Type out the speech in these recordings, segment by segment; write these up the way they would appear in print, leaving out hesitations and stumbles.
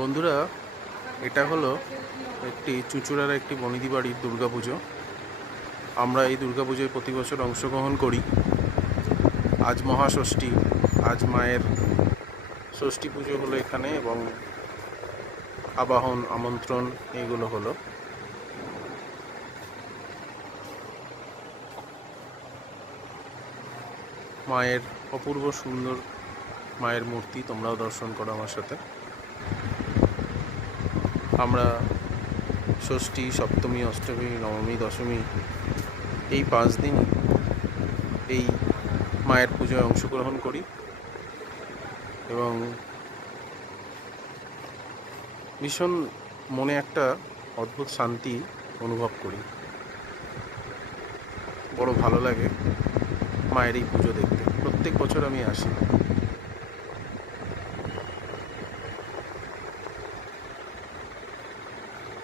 বন্ধুরা, এটা হলো একটি চুঁচুড়ার একটি বনিদি বাড়ির দুর্গাপুজো। আমরা এই দুর্গাপুজোয় প্রতি বছর অংশগ্রহণ করি। আজ মহাষষ্ঠী, আজ মায়ের ষষ্ঠী পুজো হলো এখানে, এবং আবাহন, আমন্ত্রণ এইগুলো হলো। মায়ের অপূর্ব সুন্দর মায়ের মূর্তি, তোমরাও দর্শন করো আমার সাথে। আমরা ষষ্ঠী, সপ্তমী, অষ্টমী, নবমী, দশমী এই 5 দিন এই মায়ের পুজোয় অংশগ্রহণ করি এবং ভীষণ মনে একটা অদ্ভুত শান্তি অনুভব করি। বড় ভালো লাগে মায়ের এই পুজো দেখতে। প্রত্যেক বছর আমি আসি।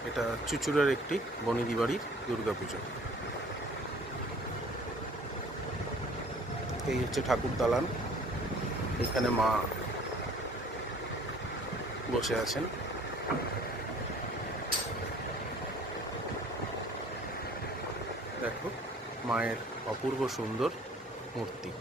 এটা চুঁচুড়ার একটি বনিদি বাড়ির দুর্গাপুজো। এই হচ্ছে ঠাকুর দালান, এখানে মা বসে আছেন। দেখো মায়ের অপূর্ব সুন্দর মূর্তি।